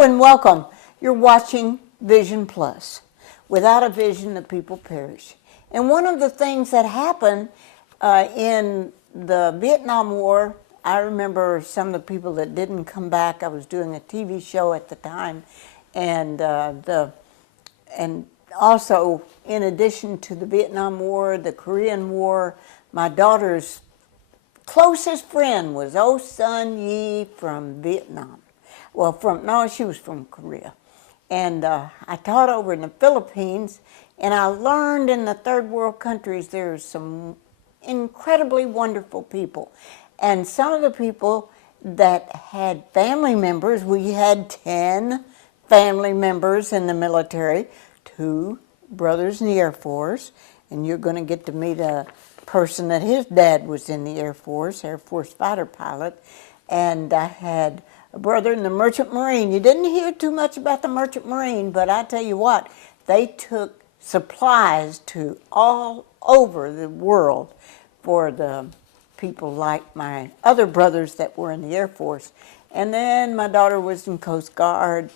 And welcome. You're watching Vision Plus. Without a vision, the people perish. And one of the things that happened in the Vietnam War, I remember some of the people that didn't come back. I was doing a TV show at the time, and also, in addition to the Vietnam War, the Korean War, my daughter's closest friend was Oh Sun Yi from Vietnam. Well, she was from Korea. And I taught over in the Philippines, and I learned in the third world countries there's some incredibly wonderful people. And some of the people that had family members, we had 10 family members in the military, 2 brothers in the Air Force, and you're going to get to meet a person that his dad was in the Air Force fighter pilot, and I had a brother in the Merchant Marine. You didn't hear too much about the Merchant Marine, but I tell you what, they took supplies to all over the world for the people like my other brothers that were in the Air Force. And then my daughter was in Coast Guard.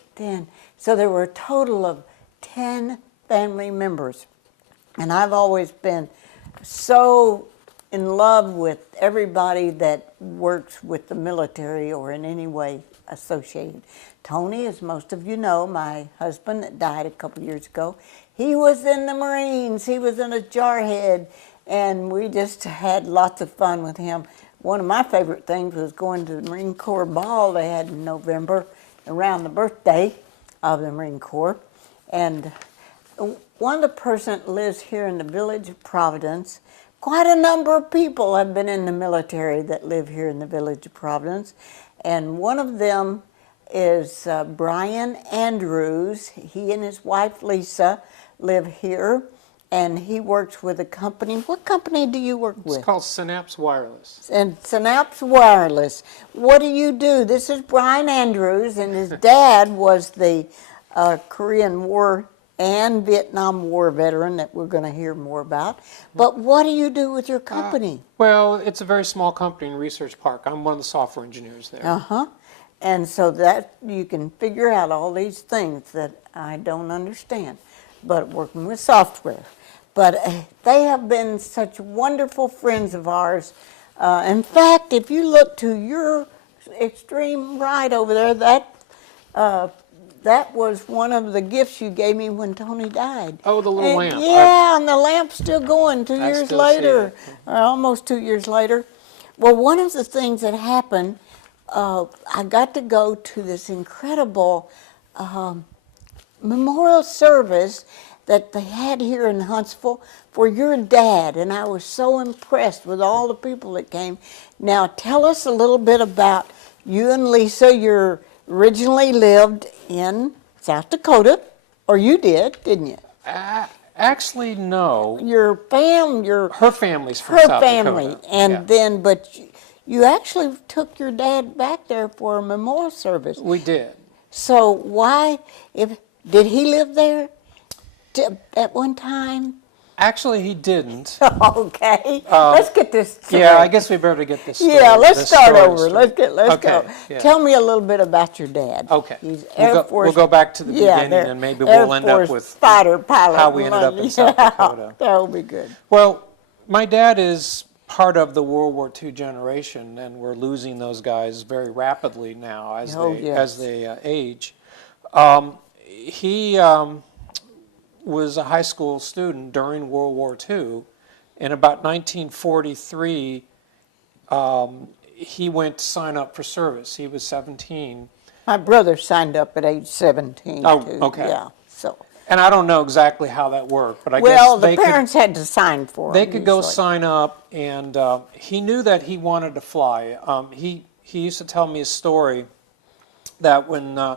So there were a total of 10 family members. And I've always been so in love with everybody that works with the military or in any way associated. Tony, as most of you know, my husband that died a couple years ago, he was in the Marines. He was in a jarhead, and we just had lots of fun with him. One of my favorite things was going to the Marine Corps ball they had in November around the birthday of the Marine Corps. And one of the person that lives here in the village of Providence, quite a number of people have been in the military that live here in the village of Providence. And one of them is Brian Andrews. He and his wife Lisa live here, and he works with a company. What company do you work with? It's called Synapse Wireless. And Synapse Wireless. What do you do? This is Brian Andrews, and his dad was the Korean War and Vietnam War veteran that we're going to hear more about. But what do you do with your company? Well, it's a very small company in Research Park. I'm one of the software engineers there. Uh-huh. And so that you can figure out all these things that I don't understand, but working with software. But they have been such wonderful friends of ours. In fact, if you look to your extreme right over there, that was one of the gifts you gave me when Tony died. Oh, the little lamp. Yeah, and the lamp's still going 2 years later, or almost 2 years later. Well, one of the things that happened, I got to go to this incredible memorial service that they had here in Huntsville for your dad, and I was so impressed with all the people that came. Now, tell us a little bit about you and Lisa. You originally lived in South Dakota, or you did, didn't you? Actually, no. Her family's from South Dakota. And then, but you actually took your dad back there for a memorial service. We did. So why, did he live there at one time? Actually, he didn't. Okay, let's get this straight. Yeah, I guess we better get this story. Yeah, let's start over. Let's go. Yeah. Tell me a little bit about your dad. Okay. He's Air Force. We'll go back to the beginning, and maybe we'll end up with fighter pilot. How we ended up in South Dakota. That would be good. Well, my dad is part of the World War II generation, and we're losing those guys very rapidly now as they age. He was a high school student during World War II. In about 1943, he went to sign up for service. He was 17. My brother signed up at age 17. Oh, too. okay. Yeah, so. And I don't know exactly how that worked, but I guess the parents had to sign for him. They could go sign up, and he knew that he wanted to fly. He used to tell me a story that when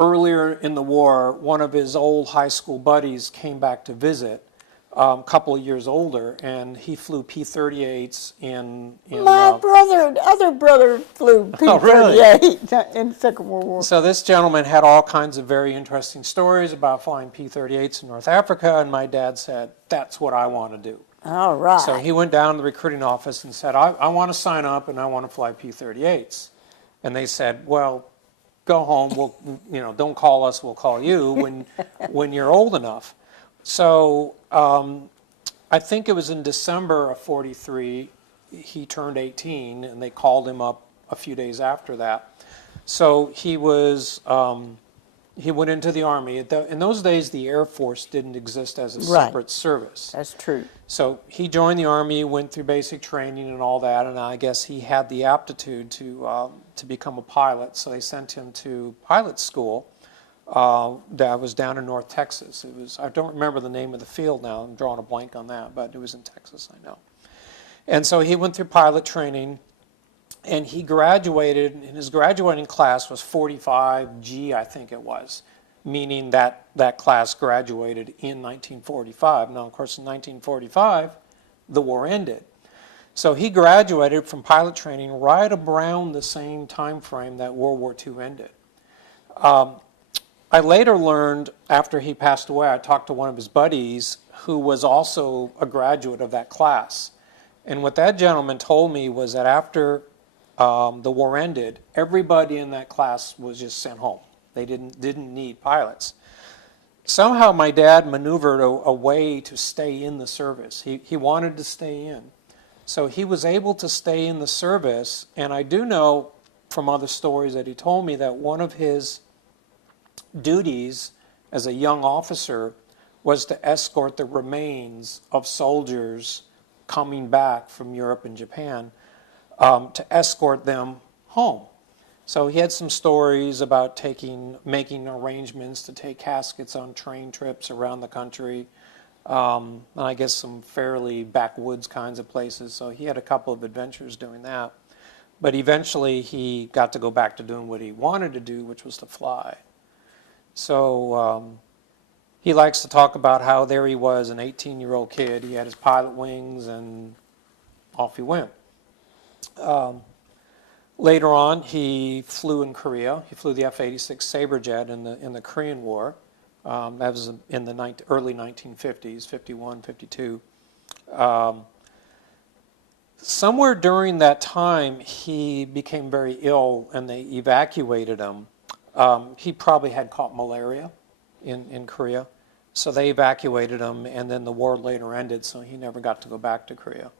earlier in the war, one of his old high school buddies came back to visit, a couple of years older, and he flew P-38s in my other brother flew P-38 in the Second World War. So this gentleman had all kinds of very interesting stories about flying P-38s in North Africa, and my dad said, that's what I want to do. All right. So he went down to the recruiting office and said, I want to sign up and I want to fly P-38s. And they said, well, go home. Don't call us. We'll call you when you're old enough. So I think it was in December of '43. He turned 18, and they called him up a few days after that. So he went into the Army. In those days, the Air Force didn't exist as a separate service. That's true. So he joined the Army, went through basic training and all that, and I guess he had the aptitude to become a pilot. So they sent him to pilot school. That was down in North Texas. I don't remember the name of the field now. I'm drawing a blank on that, but it was in Texas, I know. And so he went through pilot training. And he graduated, and his graduating class was 45G, I think it was, meaning that class graduated in 1945. Now, of course, in 1945, the war ended. So he graduated from pilot training right around the same time frame that World War II ended. I later learned, after he passed away, I talked to one of his buddies who was also a graduate of that class. And what that gentleman told me was that after the war ended, everybody in that class was just sent home. They didn't need pilots. Somehow my dad maneuvered a way to stay in the service. He wanted to stay in. So he was able to stay in the service, and I do know from other stories that he told me that one of his duties as a young officer was to escort the remains of soldiers coming back from Europe and Japan, to escort them home. So he had some stories about making arrangements to take caskets on train trips around the country, and I guess some fairly backwoods kinds of places. So he had a couple of adventures doing that. But eventually he got to go back to doing what he wanted to do, which was to fly. So he likes to talk about how there he was, an 18-year-old kid. He had his pilot wings, and off he went. Later on, he flew in Korea. He flew the F-86 Saberjet in the Korean War. That was in the early 1950s, 51, 52. Somewhere during that time, he became very ill, and they evacuated him. He probably had caught malaria in Korea, so they evacuated him, and then the war later ended, so he never got to go back to Korea.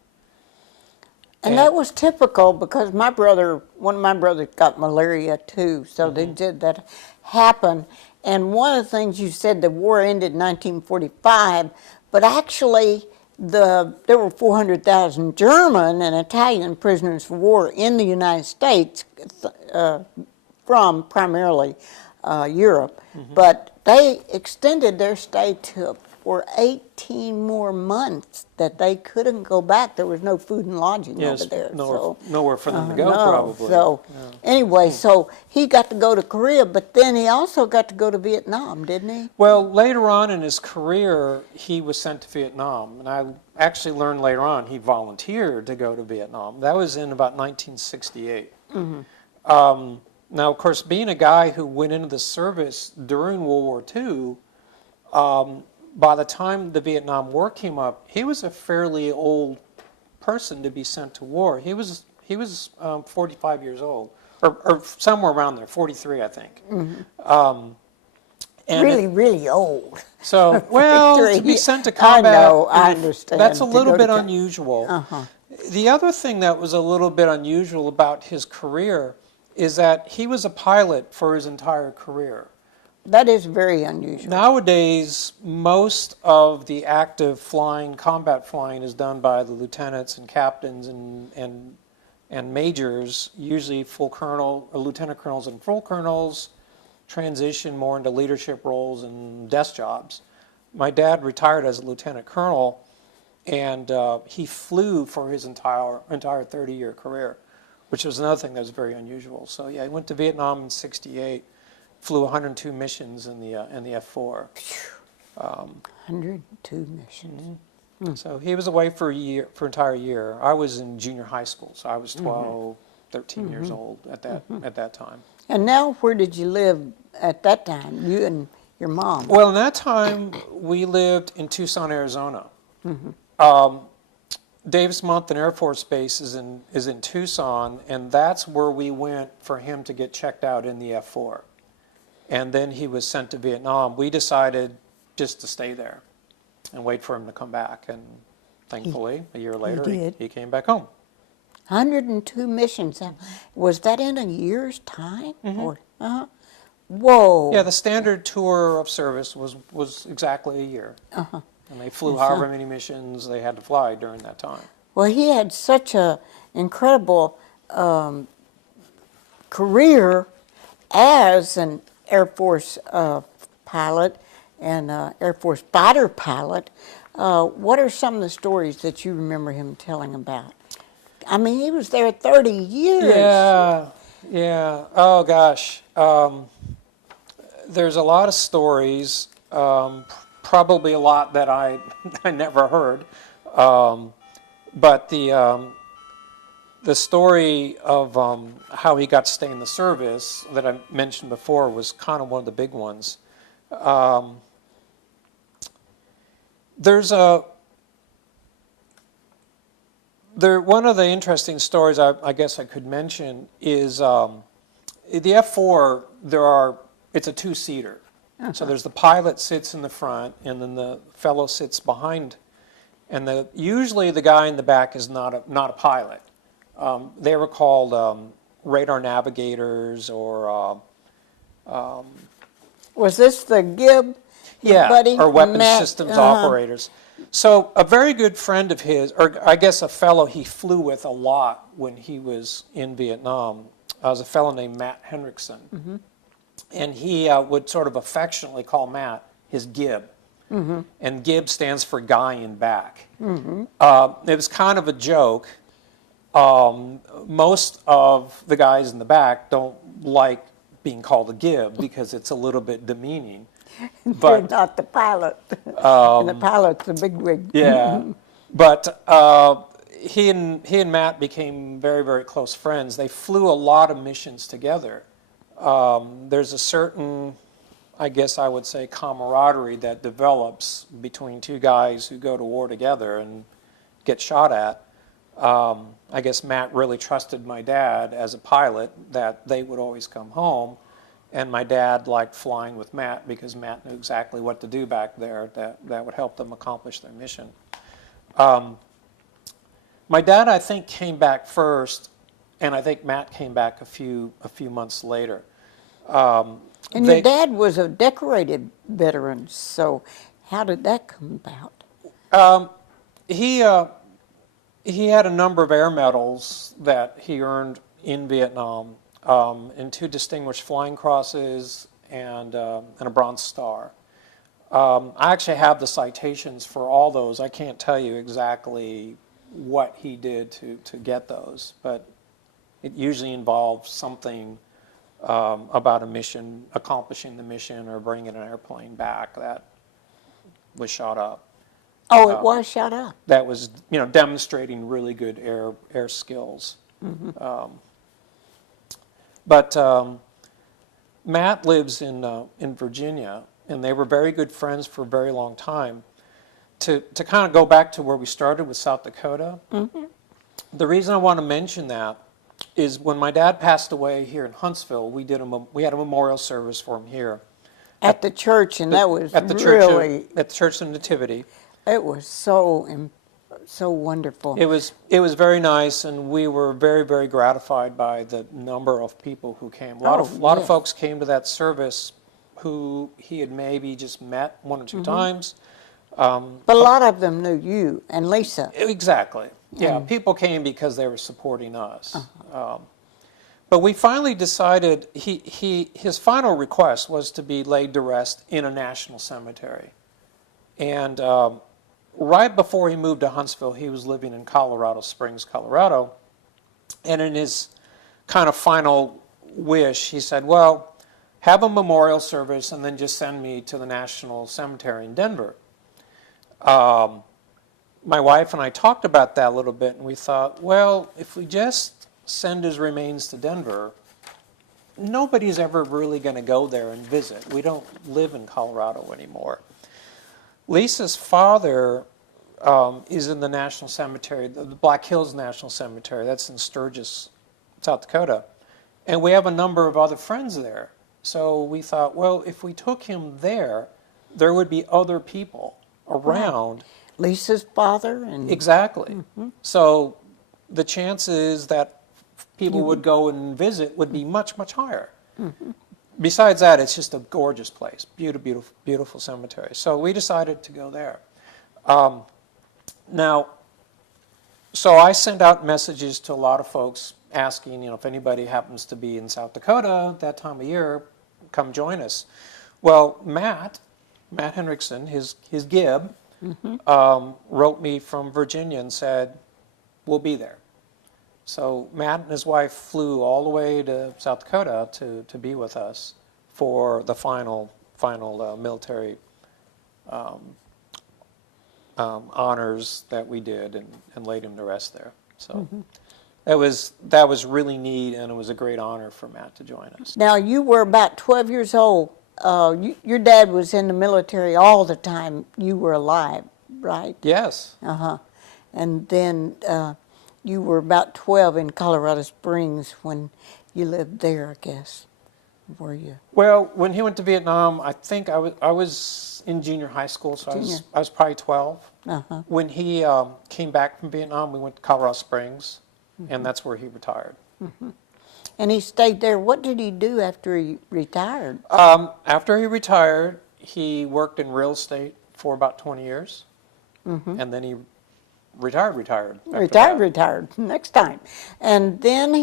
And that was typical because one of my brothers got malaria too, so they did that happen. And one of the things you said, the war ended in 1945, but actually there were 400,000 German and Italian prisoners of war in the United States from primarily Europe, but they extended their stay for 18 more months that they couldn't go back. There was no food and lodging over there. Nowhere for them to go, probably. So anyway, so he got to go to Korea, but then he also got to go to Vietnam, didn't he? Well, later on in his career, he was sent to Vietnam. And I actually learned later on he volunteered to go to Vietnam. That was in about 1968. Now, of course, being a guy who went into the service during World War II, by the time the Vietnam War came up, he was a fairly old person to be sent to war. He was 45 years old, or somewhere around there, 43, I think. Really old. So, well, to be sent to combat, I know, I understand. that's a little bit unusual. The other thing that was a little bit unusual about his career is that he was a pilot for his entire career. That is very unusual. Nowadays, most of the active flying, combat flying, is done by the lieutenants and captains and majors, usually lieutenant colonels and full colonels, transition more into leadership roles and desk jobs. My dad retired as a lieutenant colonel, and he flew for his entire 30-year career, which was another thing that was very unusual. So yeah, he went to Vietnam in '68. Flew 102 missions in the F-4. 102 missions. So he was away for an entire year. I was in junior high school, so I was 12, 13 years old at that time. And now, where did you live at that time? You and your mom? Well, in that time, we lived in Tucson, Arizona. Davis Monthan Air Force Base is in Tucson, and that's where we went for him to get checked out in the F-4. And then he was sent to Vietnam. We decided just to stay there and wait for him to come back. And thankfully, a year later, he came back home. 102 missions. Was that in a year's time? Or, Whoa. Yeah, the standard tour of service was exactly a year. And they flew however many missions they had to fly during that time. Well, he had such a incredible career as an Air Force pilot and Air Force fighter pilot. What are some of the stories that you remember him telling about? I mean, he was there 30 years. Yeah. Oh, gosh. There's a lot of stories, probably a lot that I never heard. But the story of how he got to stay in the service that I mentioned before was kind of one of the big ones. One of the interesting stories I guess I could mention is the F-4, it's a two-seater. So there's the pilot sits in the front, and then the fellow sits behind. And usually the guy in the back is not a pilot. They were called radar navigators or... was this the Gib buddy? Or weapons systems operators. So a very good friend of his, or I guess a fellow he flew with a lot when he was in Vietnam, was a fellow named Matt Hendrickson. And he would sort of affectionately call Matt his Gib. And Gib stands for guy in back. It was kind of a joke. Most of the guys in the back don't like being called a Gib because it's a little bit demeaning. They're not the pilot. And the pilot's the big wig. Yeah. But he and Matt became very, very close friends. They flew a lot of missions together. There's a certain, I guess I would say, camaraderie that develops between two guys who go to war together and get shot at. I guess Matt really trusted my dad as a pilot that they would always come home. And my dad liked flying with Matt because Matt knew exactly what to do back there that would help them accomplish their mission. My dad, I think, came back first, and I think Matt came back a few months later. And your dad was a decorated veteran, so how did that come about? He had a number of air medals that he earned in Vietnam, and 2 Distinguished Flying Crosses and a Bronze Star. I actually have the citations for all those. I can't tell you exactly what he did to get those, but it usually involves something about a mission, accomplishing the mission or bringing an airplane back that was shot up. Oh, it was shot up. That was, demonstrating really good air skills. But Matt lives in Virginia, and they were very good friends for a very long time. To kind of go back to where we started with South Dakota, the reason I want to mention that is when my dad passed away here in Huntsville, we had a memorial service for him here. At the church, and that was at the really... At the Church of Nativity. It was so wonderful. It was very nice, and we were very, very gratified by the number of people who came. A lot of folks came to that service who he had maybe just met 1 or 2 times. But a lot of them knew you and Lisa. Exactly. Yeah, people came because they were supporting us. But we finally decided his final request was to be laid to rest in a national cemetery. And right before he moved to Huntsville, he was living in Colorado Springs, Colorado. And in his kind of final wish, he said, well, have a memorial service and then just send me to the National Cemetery in Denver. My wife and I talked about that a little bit, and we thought, well, if we just send his remains to Denver, nobody's ever really going to go there and visit. We don't live in Colorado anymore. Lisa's father is in the National Cemetery, the Black Hills National Cemetery. That's in Sturgis, South Dakota. And we have a number of other friends there. So we thought, well, if we took him there, there would be other people around. Lisa's father and Exactly. So the chances that people would go and visit would be much, much higher. Besides that, it's just a gorgeous place, beautiful, beautiful, beautiful cemetery. So we decided to go there. Now, so I sent out messages to a lot of folks asking, if anybody happens to be in South Dakota that time of year, come join us. Well, Matt Hendrickson, his Gib, wrote me from Virginia and said, we'll be there. So Matt and his wife flew all the way to South Dakota to be with us for the final military honors that we did and laid him to rest there. So that was really neat, and it was a great honor for Matt to join us. Now, you were about 12 years old. Your dad was in the military all the time you were alive, right? Yes. And then you were about 12 in Colorado Springs when you lived there, I guess. Were you? Well, when he went to Vietnam, I think I was in junior high school, so I was probably 12. When he came back from Vietnam, we went to Colorado Springs, and that's where he retired. And he stayed there. What did he do after he retired? After he retired, he worked in real estate for about 20 years, and then he retired. Retired next time. And then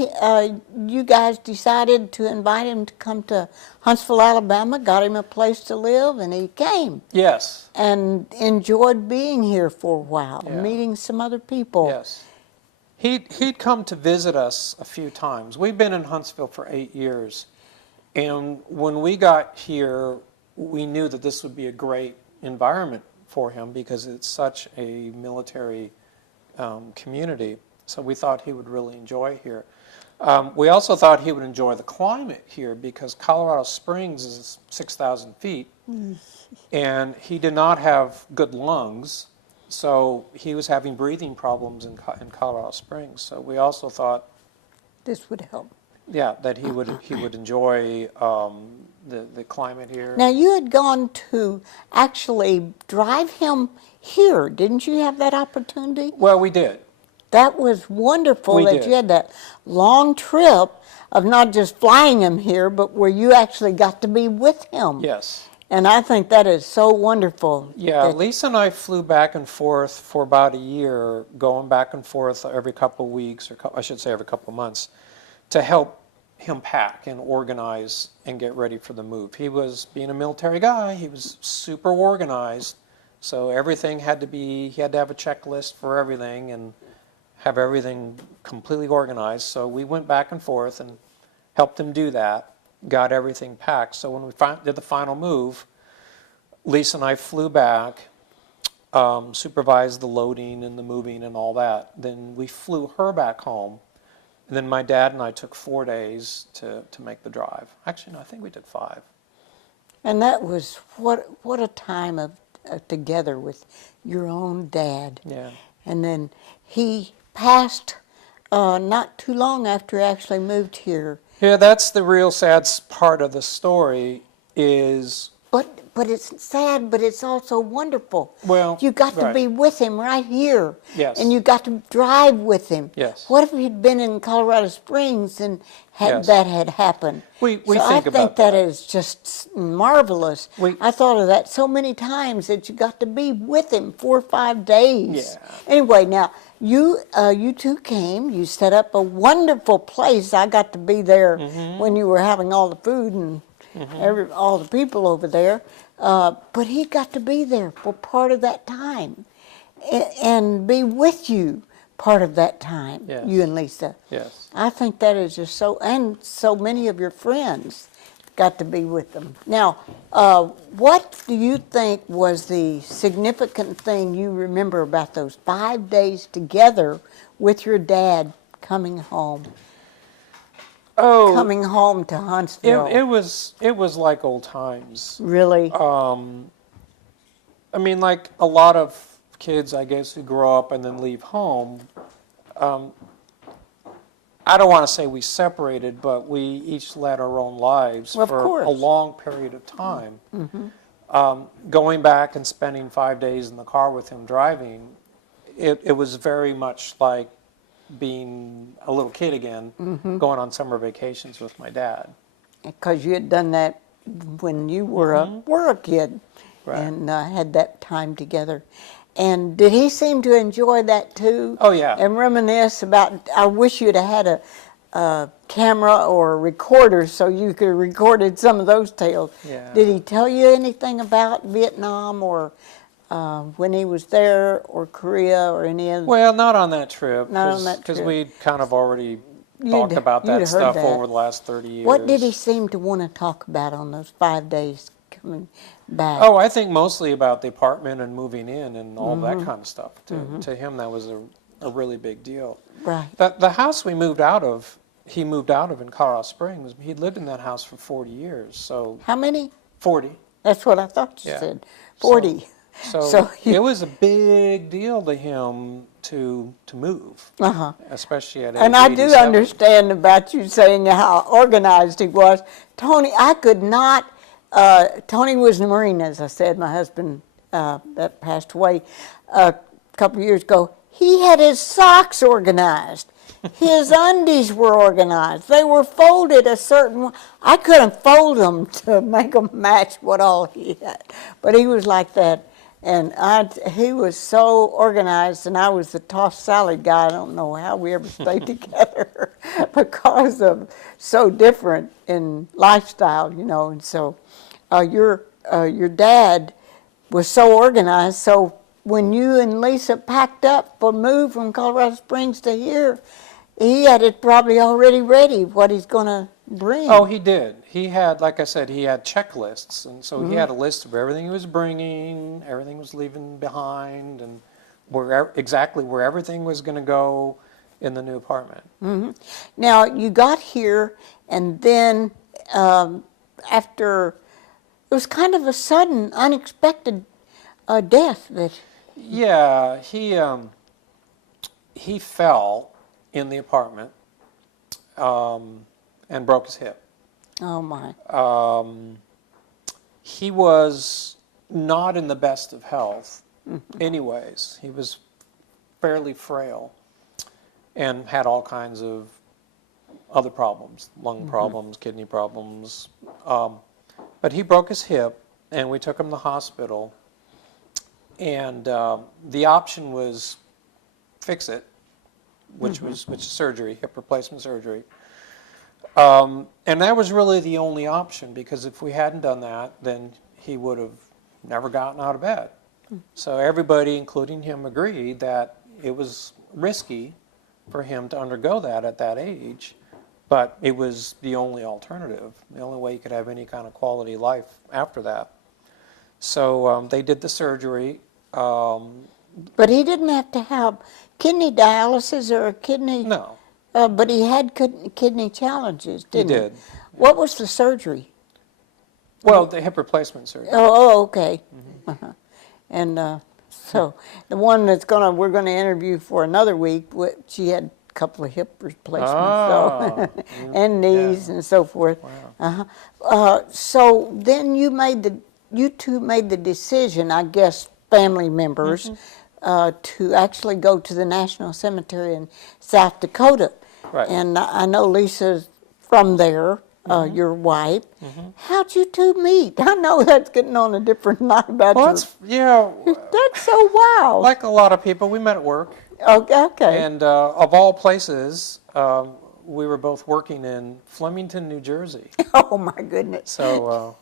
you guys decided to invite him to come to Huntsville, Alabama, got him a place to live, and he came. Yes. And enjoyed being here for a while, meeting some other people. Yes. He'd come to visit us a few times. We've been in Huntsville for 8 years, and when we got here, we knew that this would be a great environment for him because it's such a military community. So we thought he would really enjoy here. We also thought he would enjoy the climate here because Colorado Springs is 6,000 feet, and he did not have good lungs. So he was having breathing problems in Colorado Springs. So we also thought this would help. Yeah, that he would enjoy the climate here. Now you had gone to actually drive him here, didn't you have that opportunity? Well, we did. That was wonderful you had that long trip of not just flying him here, but where you actually got to be with him. Yes. And I think that is so wonderful. Yeah, Lisa and I flew back and forth for about a year, going back and forth every couple of weeks, or I should say every couple of months, to help him pack and organize and get ready for the move. He was, being a military guy, he was super organized, so everything had to be, he had to have a checklist for everything and have everything completely organized. So we went back and forth and helped him do that. Got everything packed. So when we did the final move, Lisa and I flew back, supervised the loading and the moving and all that. Then we flew her back home. And then my dad and I took 4 days to make the drive. Actually, no, I think we did 5. And that was, what a time of together with your own dad. Yeah. And then he passed not too long after he actually moved here. Yeah, that's the real sad part of the story is... But it's sad, but it's also wonderful. Well, you got to be with him right here. Yes. And you got to drive with him. Yes. What if he'd been in Colorado Springs and that had happened? We so think I about think that is just marvelous. I thought of that so many times that you got to be with him 4 or 5 days. Yeah. Anyway, now you two came. You set up a wonderful place. I got to be there when you were having all the food and all the people over there. But he got to be there for part of that time and be with you part of that time, you and Lisa. Yes. I think that is just so, and so many of your friends got to be with them. Now, what do you think was the significant thing you remember about those 5 days together with your dad coming home? Coming home to Huntsville. It was like old times. Really? I mean, like a lot of kids, I guess, who grow up and then leave home, I don't want to say we separated, but we each led our own lives Well, of for course. a long period of time. Going back and spending 5 days in the car with him driving, it was very much like being a little kid again, going on summer vacations with my dad. Because you had done that when you were a kid, Right. and had that time together. And did he seem to enjoy that too? Oh, yeah. And reminisce about, I wish you'd have had a camera or a recorder so you could have recorded some of those tales. Yeah. Did he tell you anything about Vietnam or when he was there, or Korea, or any other? Well, not on that trip. Not on that Because trip. we'd kind of already talked about you'd that heard stuff that. over the last 30 years. What did he seem to want to talk about on those 5 days coming back? Oh, I think mostly about the apartment and moving in and all that kind of stuff. To him, that was a really big deal. Right. The house he moved out of in Colorado Springs, he'd lived in that house for 40 years. So How many? 40. That's what I thought you Yeah. said. 40. So it was a big deal to him to move, especially at age And I do 87. understand about you saying how organized he was. Tony, I could not, Tony was a Marine, as I said, my husband that passed away a couple of years ago. He had his socks organized. His undies were organized. They were folded a certain way. I couldn't fold them to make them match what all he had. But he was like that. And he was so organized, and I was the tossed salad guy. I don't know how we ever stayed together because of so different in lifestyle, you know. And so your dad was so organized. So when you and Lisa packed up for move from Colorado Springs to here, he had it probably already ready, what he's going to bring. Oh, he did. He had, like I said, he had checklists, and so he had a list of everything he was bringing, everything he was leaving behind, and exactly where everything was going to go in the new apartment. Now, you got here, and then after, it was kind of a sudden, unexpected death that... Yeah, he fell in the apartment and broke his hip. Oh, my. He was not in the best of health anyways. He was fairly frail and had all kinds of other problems, lung problems, kidney problems. But he broke his hip, and we took him to the hospital. And the option was fix it, which is surgery, hip replacement surgery. And that was really the only option, because if we hadn't done that, then he would have never gotten out of bed. So everybody, including him, agreed that it was risky for him to undergo that at that age, but it was the only alternative, the only way he could have any kind of quality life after that. So they did the surgery. But he didn't have to have kidney dialysis or a kidney... No. But he had kidney challenges, didn't he? He did. What was the surgery? Well, the hip replacement surgery. Oh, okay. And so the one we're going to interview for another week, she had a couple of hip replacements, and knees and so forth. Wow. So then you two made the decision, I guess, family members, to actually go to the National Cemetery in South Dakota. Right. And I know Lisa's from there, your wife. How'd you two meet? I know that's getting on a different night about Well, your... That's so wild. like a lot of people, we met at work. Okay. And of all places, we were both working in Flemington, New Jersey. Oh, my goodness. So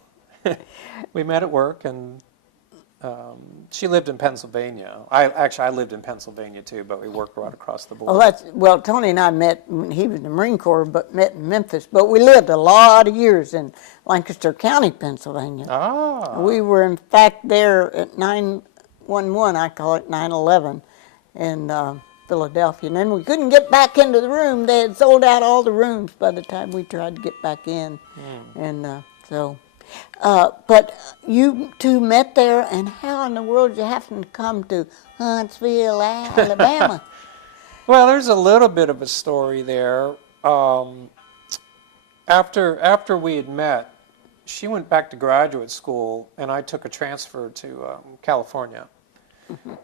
we met at work, and she lived in Pennsylvania. I lived in Pennsylvania too, but we worked right across the border. Well, Tony and I met when he was in the Marine Corps, but met in Memphis. But we lived a lot of years in Lancaster County, Pennsylvania. We were, in fact, there at 911, I call it 9/11, in Philadelphia. And then we couldn't get back into the room. They had sold out all the rooms by the time we tried to get back in. And so... But you two met there, and how in the world did you happen to come to Huntsville, Alabama? Well, there's a little bit of a story there. After we had met, she went back to graduate school, and I took a transfer to California.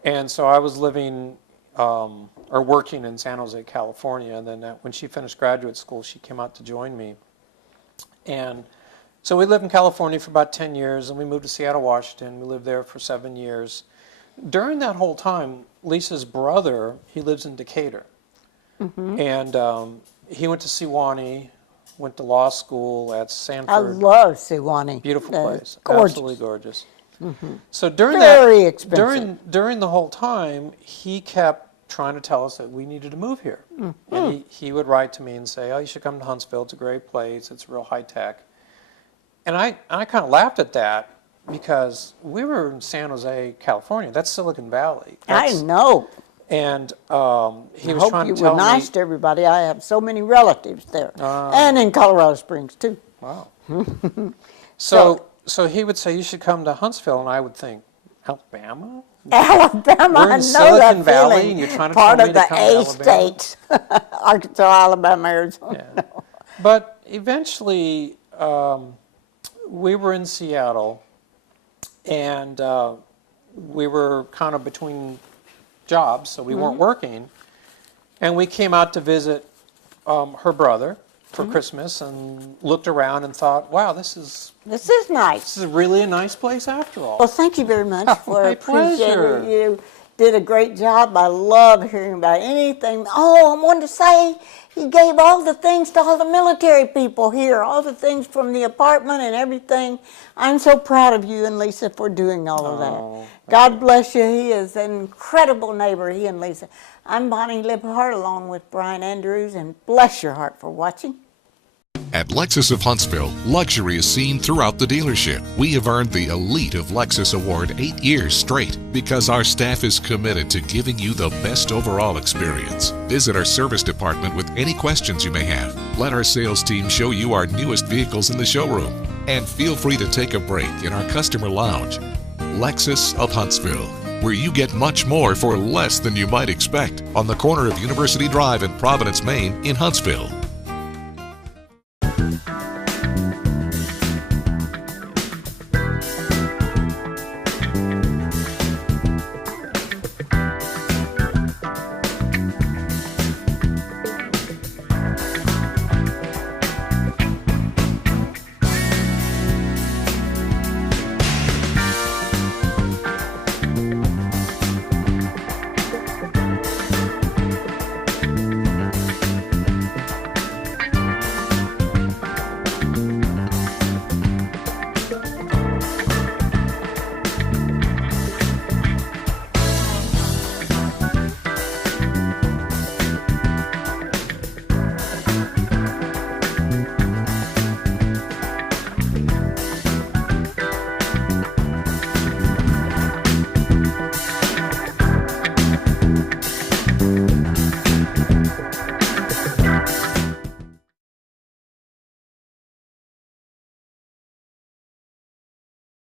And so I was living or working in San Jose, California. And then when she finished graduate school, she came out to join me. And so we lived in California for about 10 years, and we moved to Seattle, Washington. We lived there for 7 years. During that whole time, Lisa's brother, he lives in Decatur. And he went to Sewanee, went to law school at Sanford. I love Sewanee. Beautiful place. Gorgeous. Absolutely gorgeous. So during Very expensive. during the whole time, he kept trying to tell us that we needed to move here. And he would write to me and say, "Oh, you should come to Huntsville. It's a great place. It's real high tech." And I kind of laughed at that because we were in San Jose, California. That's Silicon Valley. I know. And he was Hope trying you to tell were nice me. to everybody. I have so many relatives there, and in Colorado Springs too. Wow. So he would say, "You should come to Huntsville," and I would think, Alabama? Alabama, We're in I know Silicon that Valley, feeling. and you're trying to Part tell of me to the come to A Alabama? states, Arkansas, Alabama, Arizona. Yeah. But eventually, we were in Seattle, and we were kind of between jobs, so we weren't working. And we came out to visit her brother for Christmas, and looked around and thought, "Wow, this is Nice. really a nice place after all." Well, thank you very much for My appreciating pleasure. you. Did a great job. I love hearing about anything. Oh, I wanted to say he gave all the things to all the military people here, all the things from the apartment and everything. I'm so proud of you and Lisa for doing all of that. God bless you. He is an incredible neighbor, he and Lisa. I'm Bonnie Libhart along with Brian Andrews, and bless your heart for watching. At Lexus of Huntsville, luxury is seen throughout the dealership. We have earned the Elite of Lexus Award 8 years straight because our staff is committed to giving you the best overall experience. Visit our service department with any questions you may have. Let our sales team show you our newest vehicles in the showroom. And feel free to take a break in our customer lounge. Lexus of Huntsville, where you get much more for less than you might expect, on the corner of University Drive and Providence, Maine in Huntsville.